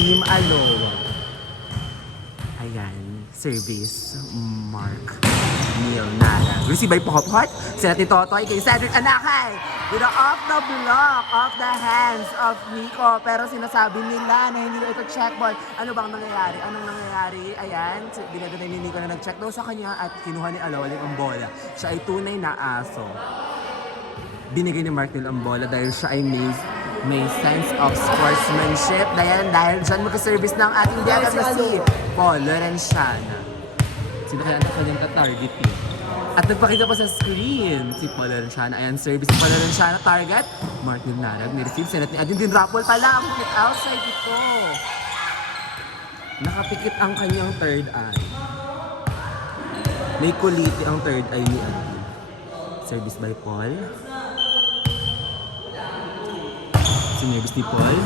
Team Aloha. Ayan, service, Mark Neil Nara. Receive by Popot. Sila ni Totoy kay Cedric Anakay. With a off the block, off the hands of Nico. Pero sinasabi nila na hindi na ito check ball. Ano bang nangyayari? Anong nangyayari? Ayan, dinadala ni Nico na nag-check daw sa kanya at kinuha ni Aloha ang bola. Siya ay tunay na aso. Binigay ni Mark Neil ang bola dahil siya ay may sense of sportsmanship. Dahil dyan magka-service ng ating Diaga na si Paul Lorenciana. Sino kaya ang kanyang ka-targeting? At nagpakita pa sa screen si Paul Lorenciana. Ayan, service ni Paul Lorenciana. Target, Mark Neil Narag. Ni-receive, senat ni Adin din Rappel pala. Ang hit outside ito. Nakapikit ang kanyang third eye. May kuliti ang third eye ni Adin. Service by Paul. Sinervice ni Paul.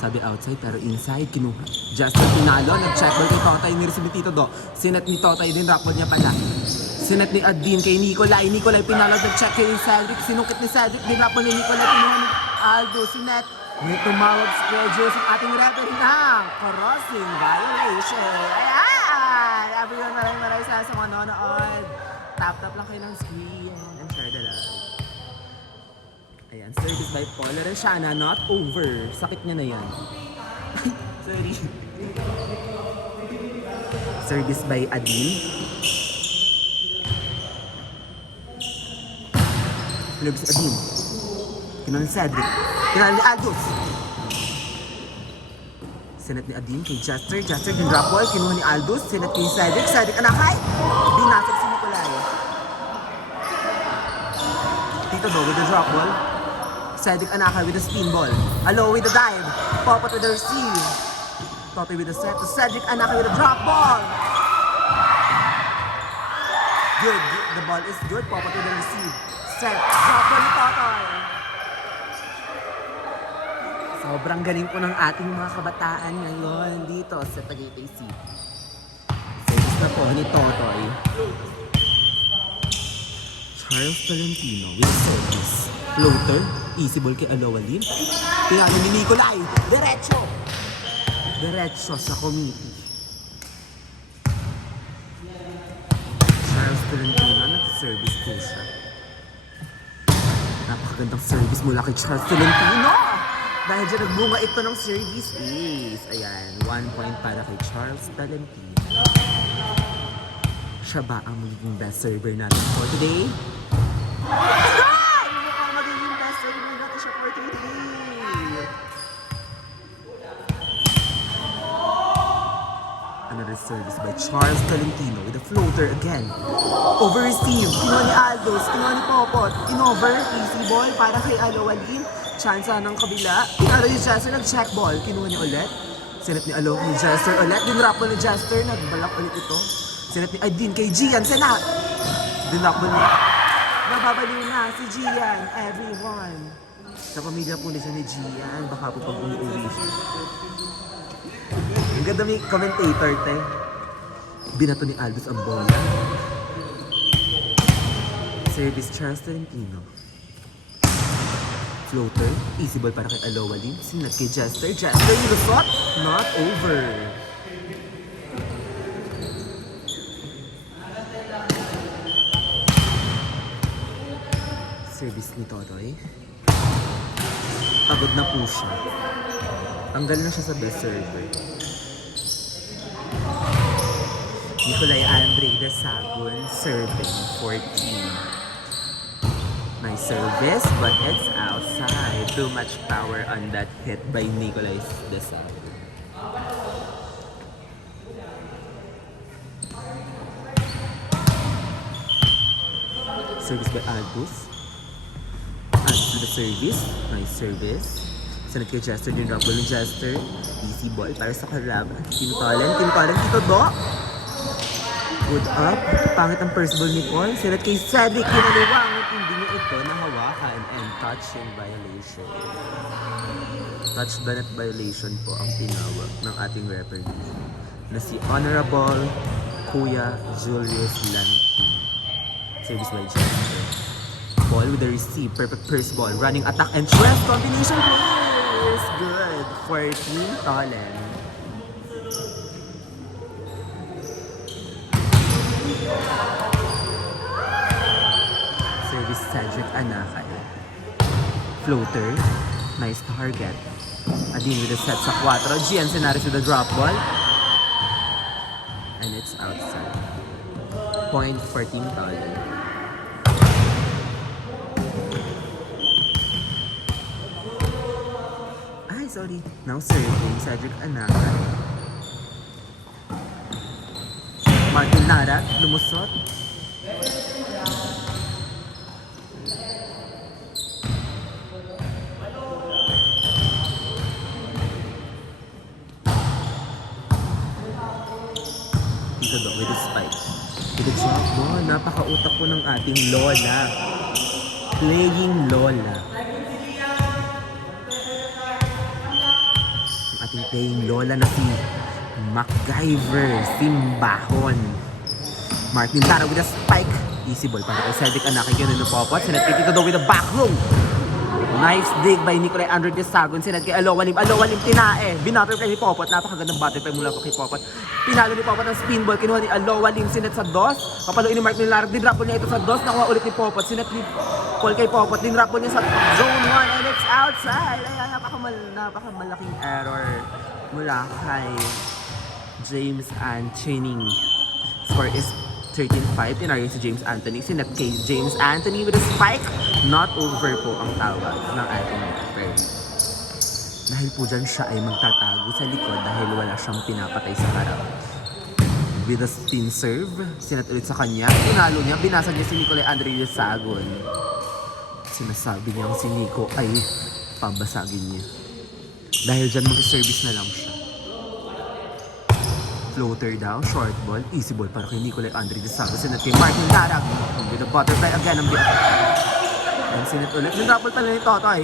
Sabi outside pero inside kinuha. Justin Pinalo, nag-check ball kay Totay. Ni-receive ni Tito Do. Sinet ni Totay din, rappel niya pala. Sinet ni Adin kay Nicolay. Nicolay Pinalo, nag-check kay Cedric. Sinukit ni Cedric, din rappel ni Nicolay. Kinuha ni Aldo. Sinet. May tumawag schedule sa ating referee ng crossing violation. Ayan! Everyone, maraming sa mga nanonood. Tap lang kayo ng screen and share the love. Ayan, service by Paul Lorenciana, not over. Sakit niya na yan. Sorry. Service by Adin. Service Adin. Kinuha ni Cedric. Kinuha ni Aldous. Sinet ni Adin kay Jester. Jester din drop ball. Kinuha ni Aldous. Sinet kay Cedric. Cedric Anakay. Binasag si Nicolay. Tito Do with the drop ball. Cedric Anakay with the spin ball. Alo with the dive. Popot with the receive. Totoy with the set. Cedric Anakay with the drop ball. Good. The ball is good. Popot with the receive. Set. Drop ball ni Totoy. Sobrang galing po ng ating mga kabataan ngayon dito sa Tagaytay City. Service na po ni Totoy. Charles Tolentino with service. Floater. Easy ball kay Aloha Lim. Pinalo ni Nicolay. Diretso. Diretso sa committee. Charles Tolentino nag-service po siya. Napakagandang service mula kay Charles Tolentino. Dahil dyan nagbunga ito ng service is. Ayan, 1 point para kay Charles Tolentino. Siya ba ang magiging best server natin for today? Another service by Charles Tolentino with a floater again. Over receive. Kinuha ni Aldos. Kinuha ni Popot. Inover. Easy ball para kay Aloha Lim. Chance ng kabila. Pinalo ni Jester. Nag-check ball. Kinuha ni ulit. Sinet ni Aloha ni Jester ulit. Dinrapol ni Jester. Nagbalak ulit ito. Sinet ni Adin kay Gian. Senat. Dinrapol ni... Nababaliw na si Gian. Everyone. Sa pamilya po siya ni Gian. Baka po pag umuwi siya. Ang ganda may commentator, te. Binato ni Aldous ang bola. Service Charles Tolentino. Floater. Easy ball para kay Aloha Lim. Sinat kay Jester. Jester with a shot. Not over. Service ni Totoy. Pagod na po siya. Tanggal na siya sa best server. Nicolay Andre de Sagun serving 14. Nice service, but it's outside. Too much power on that hit by Nicolay de Sagun. Service by Aldous. Aldous with the service. Nice service. Sanad kay Jester din drop ball ni Jester. Easy ball para sa kalaban. Tintolan, Tito Do. Good up. Pangit ang first ball ni Paul. Silat kay Cedric. Kinaluwang. Hindi niya ito na hawakan and touching violation. Touch banet violation po ang tinawag ng ating referee na si Honorable Kuya Julius Lanti. Service by Jester. Paul with the receive. Perfect first ball. Running attack and twist combination is good for Team Tolen. Service Cedric Anakay. Floater. Nice target. Adin with the set sa 4. Gian Senares with the drop ball. And it's outside. Point for Team Tolly. Ay, sorry. Now serving Cedric Anakay. Martin Narat, lumusot. Dito daw, with the spike. With the drop ball, napakautak po ng ating Lola. Playing Lola. Ang ating playing Lola na si MacGyver Simbahon. Martin Tara with a spike. Easy ball para kay Cedric Anakay. Ganun na popot. Sinat kay Tito daw with a back room. Nice dig by Nicolay Andrew Desagon. Sinat kay Alowalim. Alowalim tinae. Binutterfly ni Popot. Napakagandang butterfly mula po kay Popot. Pinalo ni Popot ang spin ball. Kinuha ni Alowalim. Sinat sa dos. Kapaluin ni Mark Nilarag. Dinrap ball niya ito sa dos. Nakuha ulit ni Popot. Sinat ni Paul kay Popot. Dinrap ball niya sa zone 1 and it's outside. Ay, napakamalaking error mula kay James Anthony. Score is 13-5. Tinarget si James Anthony. Sinat kay James Anthony with a spike. Not over po ang tawag ng ating referee. Dahil po dyan siya ay magtatago sa likod dahil wala siyang pinapatay sa harap. With a spin serve, sinat ulit sa kanya. Tinalo niya, binasag niya si Nicolay Andre Desagon. Sinasabi niyang si Nico ay pabasagin niya. Dahil dyan mag-service na lang siya. Floater daw, short ball, easy ball para kay Nicolay Andre Desagon. Sinat kay Martin Darag with a butterfly again ang biyak. And sinat ulit. Yung drop ball pala ni Totoy.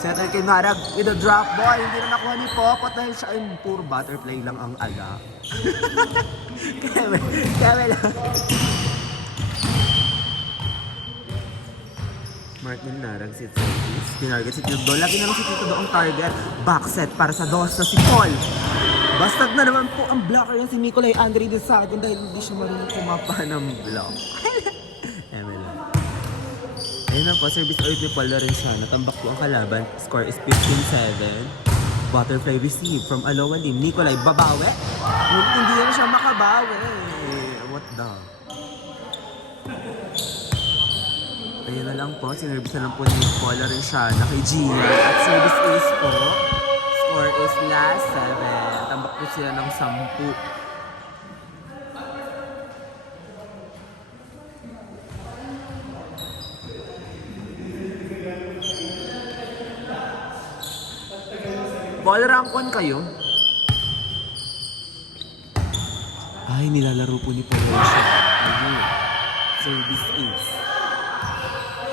Sinat ulit kay Darag with a drop ball. Hindi na nakuha ni Popot dahil siya ay puro butterfly lang ang ala. Kaya lang. Martin Darag si Service. Tinarget si Tito Do. Lagi na lang si Tito Do ang target. Back set para sa dos na si Paul. Bastag na naman po ang blocker niya si Nicolay Andre Desagon dahil hindi siya marunong kumapa ng block. Ayun na po, service ulit ni Paul Lorenciano. Natambak po ang kalaban. Score is 15-7. Butterfly receive from Alowalim. Nicolay, babawi? Ngunit hindi na siya makabawi. What the? Ayun na lang po, sinervice na lang po ni Paul Lorenciano kay Gia. At service ace po. Score is last 7. Tambak po sila ng 10. Ball rank 1 kayo? Ay, nilalaro po ni Paul siya. Ayun. Service ace.